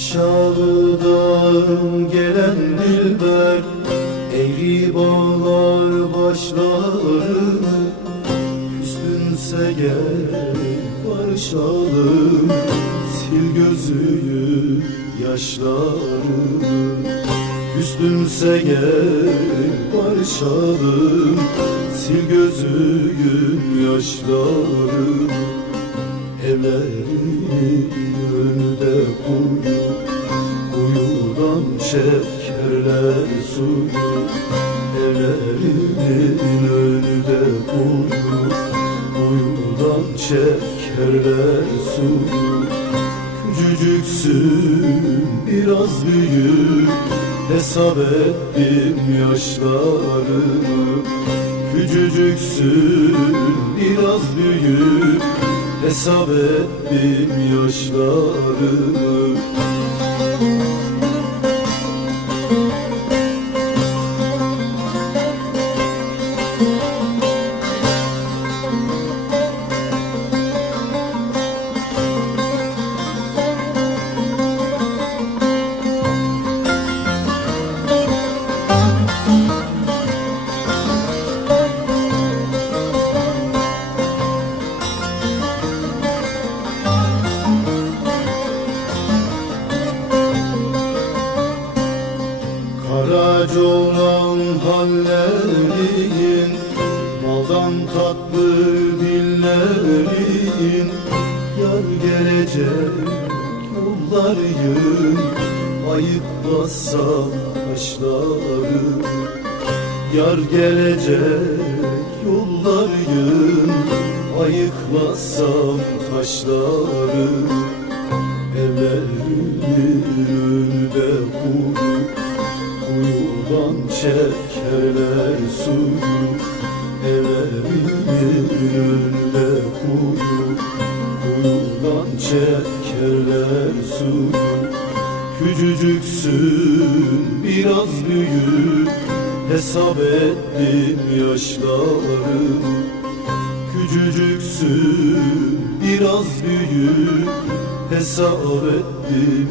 Aşağıdan gelen dilber Eğri bağlar başlarını Üstünse gel barışalım Sil gözünü yaşlarını Üstünse gel barışalım Sil gözünün yaşlarını Evlerin önünde kuyu Kuyudan çekerler suyu. Evlerin önünde kuyu Kuyudan çekerler suyu. Küçücüksün biraz büyük Hesap ettim yaşlarımı Küçücüksün biraz Hesap ettim yaşlarımı Karaca olan hallerin Maldan tatlı dillerin Yar gelecek yolların Ayıklasam taşları. Yar gelecek yolların Ayıklasam taşları. Evlerin suyu Evlerin önünde kuyu Kuyudan çekerler suyu Küçücüksün biraz büyük Hesap ettim yaşlarımı Küçücüksün biraz büyük Hesap ettim